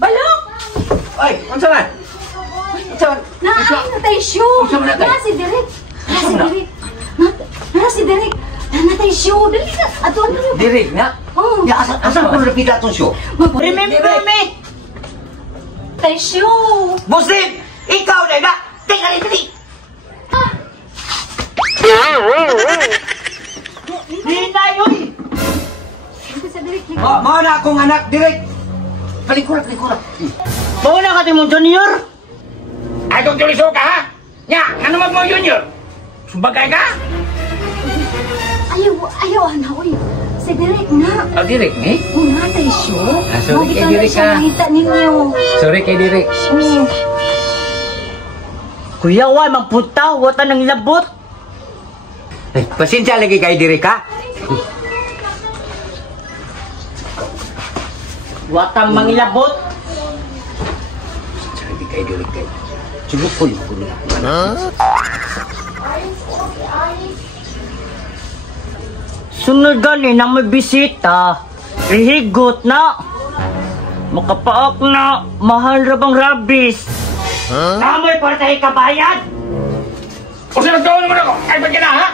Balok! Ay, unsa man? Unsa man? Naay na tayo show! Nara si Derek! Nara si Derek! Nara tayo show! Dali na! Ato ano yun? Derek na? Oo! Asan ko napita itong show? Remember me! Tayo show! Muslim! Ikaw na na! Teka rin, dali! Hinay, uy! Mga na akong anak, Derek! Palikurat. Mauna ka mo, Junior? Ay, kung tuliso ka, ha? Nya, ano mo, Junior? Sumbagay ka? Ayaw, anak, uy. Si Derek na. Oh, Derek, eh? Nga, tayo show. Sorry kay Derek, ha? Nakita ninyo. Sorry kay Derek. Kuya, wa, magpunta. Wata ng labot. Ay, pasensya lagi kay Derek, ha? Watang mangilabot. Lagi kay Derek, kay. Sulukol ko niya. Sunod gani na may bisita. Ihigot na. Makapaak na. Mahal rabang rabis. Namoy para tayo kabayan. O sino gawin naman ako? Ay, ba't ka na, ha?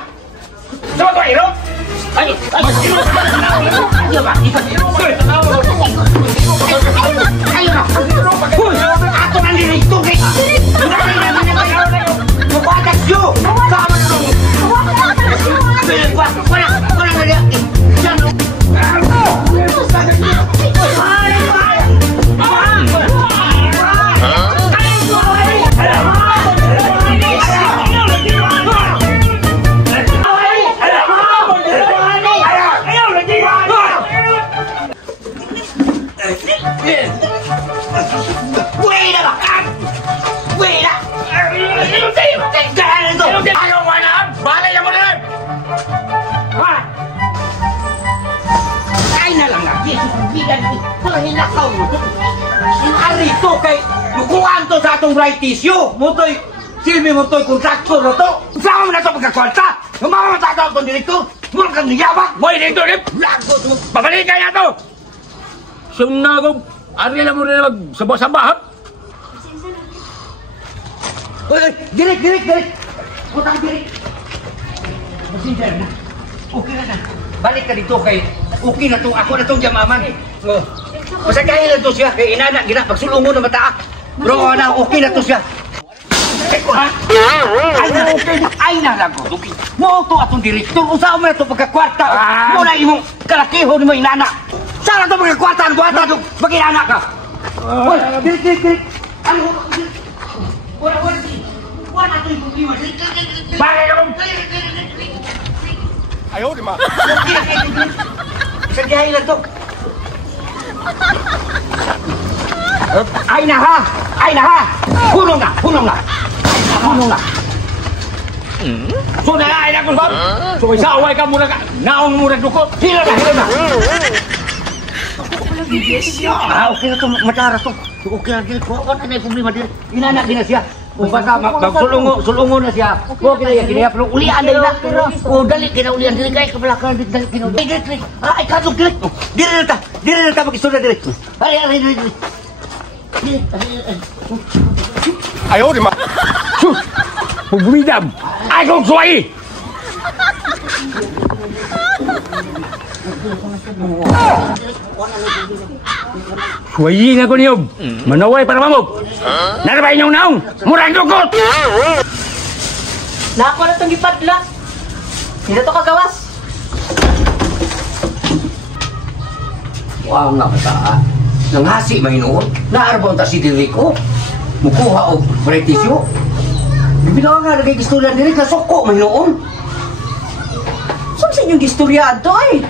Sama ko, Iro? Ay! Ayaw ba? Ayaw na! Uy! Ato nga nilito, kay! Mabagas nyo! Kama na nung! Wala nga niya! Diyan, no? Ayaw mo na! Balay mo na lang! Ha? Ay na lang lagi! Bigan ko! Kung hinakaw mo! Arito kay lukuan to sa atong right tissue. Mutoy, silbi mo to'y kontraktor na to. Sama mo na to pagkakwalta. Yung mga matataw itong direktor, mula kang niyabak. Boy, dito rin! Babalik kaya to! Sunagog! Ari lang mo rin magsaba-saba, ha? Uy, Derek! Putang Derek! Pasensya na. Okay na. Balik ka dito kay okay na to. Ako na tong jamaman. Masagayin na to siya. Kay inana, gina, pagsulungon na mataa. Bro, na, okay na to siya. Eko ha? Ay na lang ko. Mo to atong direktor. Usaw mo na to pagkakwarta. Mo na imong kalakihon mo inana. Sana to pagkakwarta. Ang buhata to. Mag-inana ka. Uy, Derek. Ano? Wala. Wala to yung problema. Bagay ka mo! Ayaw, di ma. Sagayin lang to. Ay na ha! Punong na! So nalain ako, Bob! So isaway ka muna ka! Naong muna duko! Hila na! Okay na to, matara to. Okay na din. Wala na yung problema din. Inanak din na siya. Kung basta magsulungo na siya. Okay na yan, kinaya. Pero ulian din na. O, dali, kinaulian. Dili kayo, kabalakan. Dali, kinaulian. Dili. Ay, kadog, dili. Dili na ta. Mag-istorya, dili. Dili. Ayaw, di ma. Pagbuidam! Ay kong suway! Suwayin ako niyo! Manaway para mamog! Narabay niyong naong! Murang dukot! Nako na itong ipadla. Hindi to kagawas. Wow nga bata. Nangasi mahinoon. Naarbon ta si Dirico. Mukuha o pretisyo. Bibinawa nga nagay istorya diri ka soko mahinoon. Saan sa inyong gistoryaan to ay?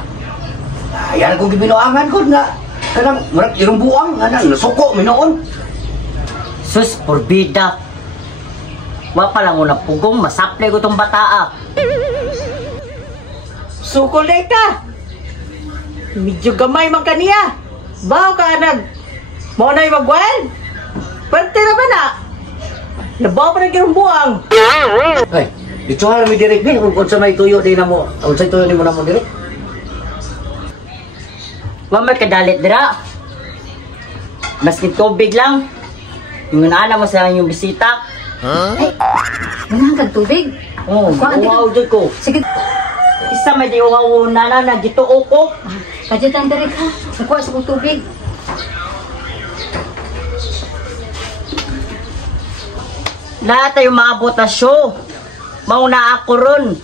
Ayan kong gibinawangan ko nga. Kanang murag irong buang nga nang nasoko mahinoon. Sus, porbida. Wa pa lang una pugong masaplay ko tong bataa. Sukol na ita. Medyo gamay man kaniya. Baho ka anag. Mao na yung magwal. Parte na ba na? Nabaw pa na buang. Ay, dito nga mi direct ni kung sa may tuyo din na mo. Kung sa tuyo ni mo na mo direct. Wa may kadalit dira. Maskin tubig lang. Yung ana mo sa yung bisita. Manangkag tubig. Oh, wow, dyan ko. Sige. Isa may di uhaw na gituo ko. Kajitan direk ha. Nakuha sa kong tubig. Lahat tayo maabot na show. Mauna ako ron.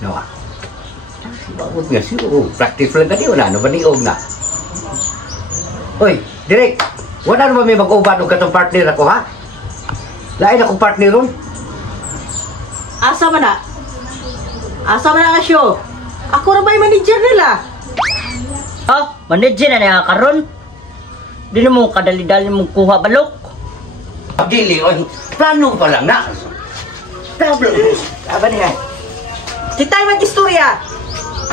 No. Bakit nga siguro? Practice lang ka di. Wala na ba niog na? Uy, Direk. Wala naman may mag-uban o katong partner ako, ha? Lain akong partner ron. Asa man na? Asa man na nga show? Ako na ba yung manager nila? Oh, manager na nga karon. Di na mo kadali-dali mong kuha balok. Dili, oy. Plano pa lang na. Tablo. Aba niya. Kita yung mag-istorya.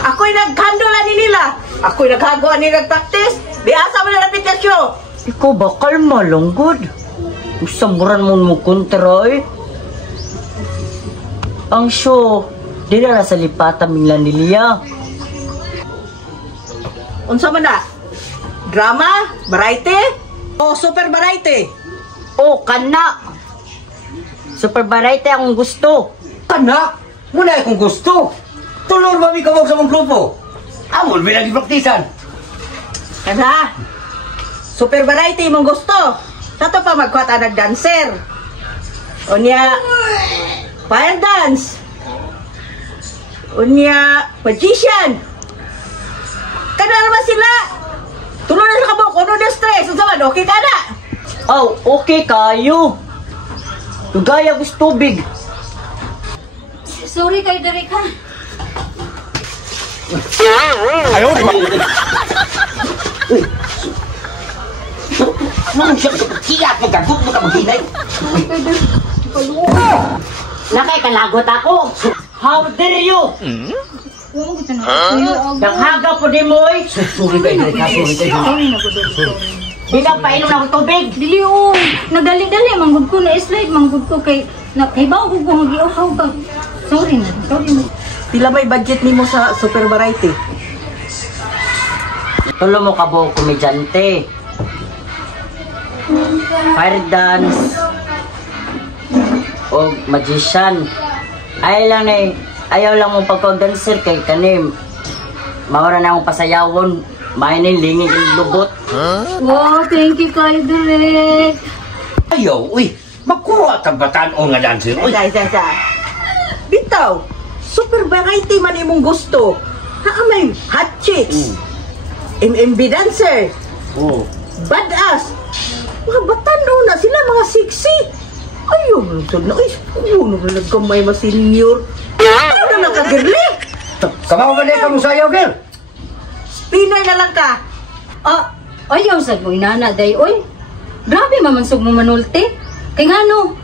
Ako'y nag-handle ni nila. Ako'y naghagawa ni nag-practice. Di asa man na napit na show. Ikaw ba kalma lang, good? Usamuran mo kontra eh. Ang show, di na nasa lipatan mingla ni Lia. Unsa man na? Drama? Variety? O super variety? Oh, kana! Super variety ang gusto. Anak, muna akong gusto. Tulor ba may kawag sa mong grupo? Amol, may nag-practicean. Kana? Super variety mong gusto. Sato pa magkwata nag-dancer. Unya, fire dance. Unya, magician. Kana naman sila. Tuloy na sa kabok, uno na stress. Unsa man, okay ka na? Oh, okay kayo. Tugaya gusto tubig. Sorry kay direk ha. 哎呦我的妈！ Ano siya? Kiyat mo gagot mo ka maghinay. Nakay kalagot ako. How dare you? Oo, kita na. Naghaga po di mo eh. Sorry kayo, Direk, ha? Sorry kayo. Sorry na ko direk. Di ka painom na akong tubig. Dili o. Nagdali-dali manggod ko na slide manggod ko kay ibaw ko kung magiuhaw ka. Sorry na. Sorry na. Pila may budget nimo sa super variety? Tulo mo ka buong komedyante. Fire dance. O magician. Ayaw lang mong pagpag-dancer kay kanim. Mawara na akong pasayawon. Mainin lingig yung lubot. Wow, thank you kay direk. Ayaw, uy. Magkuha ka batan o nga dancer, uy. Isa. Bitaw, super variety man imong gusto. Nakamay hot chicks. MMB dancer. Oh. Badass. Mga batano na sila, mga sexy. Ayaw, nagtad na. Ay, ayaw, nagkamay ma senior. Ayaw na nakagirli. Kamaw ba na ka mo sayaw, girl? Pinoy na lang ka. Ayaw sa mo inana day oy. Grabe mamansog mo manulti. Kay ngano?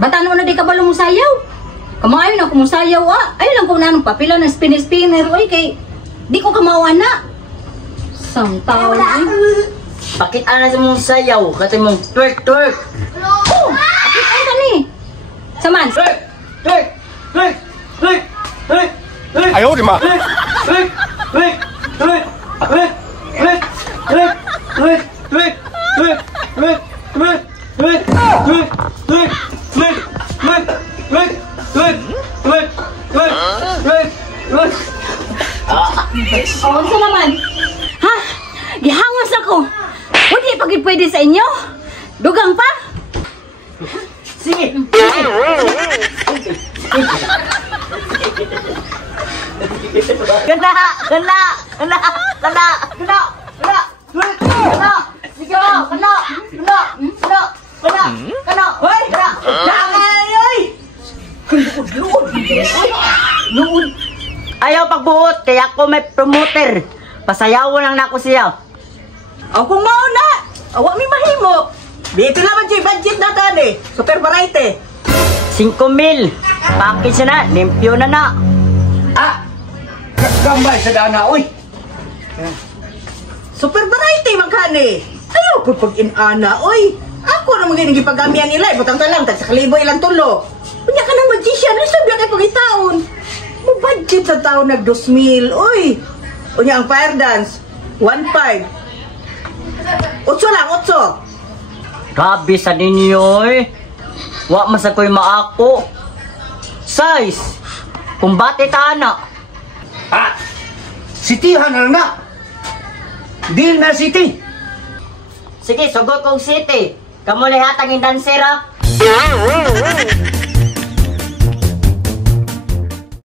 Batano na di ka balo mo sayaw. Kamayo na ko mo sayaw Ay lang ko nanong papila ng spinner oy kay di ko kamawa na. Samtaw ay. Bakit ana sa mong sayaw? Kasi mong twerk. Oh, akit ay tani. Saman. 哎呦我的妈！ Oh, sa naman. Ha? Gihangos ako. Pwede pwede sa inyo? Dugang pa? Sige. Ganda. Sige mo. Ganda. Hoy! Jangan, oy! Ayaw pagbuot, kaya ako may promoter. Pasayawon lang na ako siya. Ang kung mauna, awak mi mahimo. Dito naman siya, budget na tani. Super variety. 5,000. Package na, limpyo na. Ah! Gambay sa dana, uy. Super variety magkani. Ayaw po pag inana, oy. Ako na mga nagipagamihan nila. Butang talang, tag sa kalibo ilang tulo. Unya ka ng magician, lisod na kayo pag-itaon. Mo budget sa taon nag 2,000, oy. Unya ang fire dance, 1,500. 8 lang, 8. Grabe sa ninyo eh. Wa masakoy maako. Size. Kung bati ta na. Ah, sitihan na lang na. Deal na city. Sige, sugod kong city. Kamu lihatang indansera.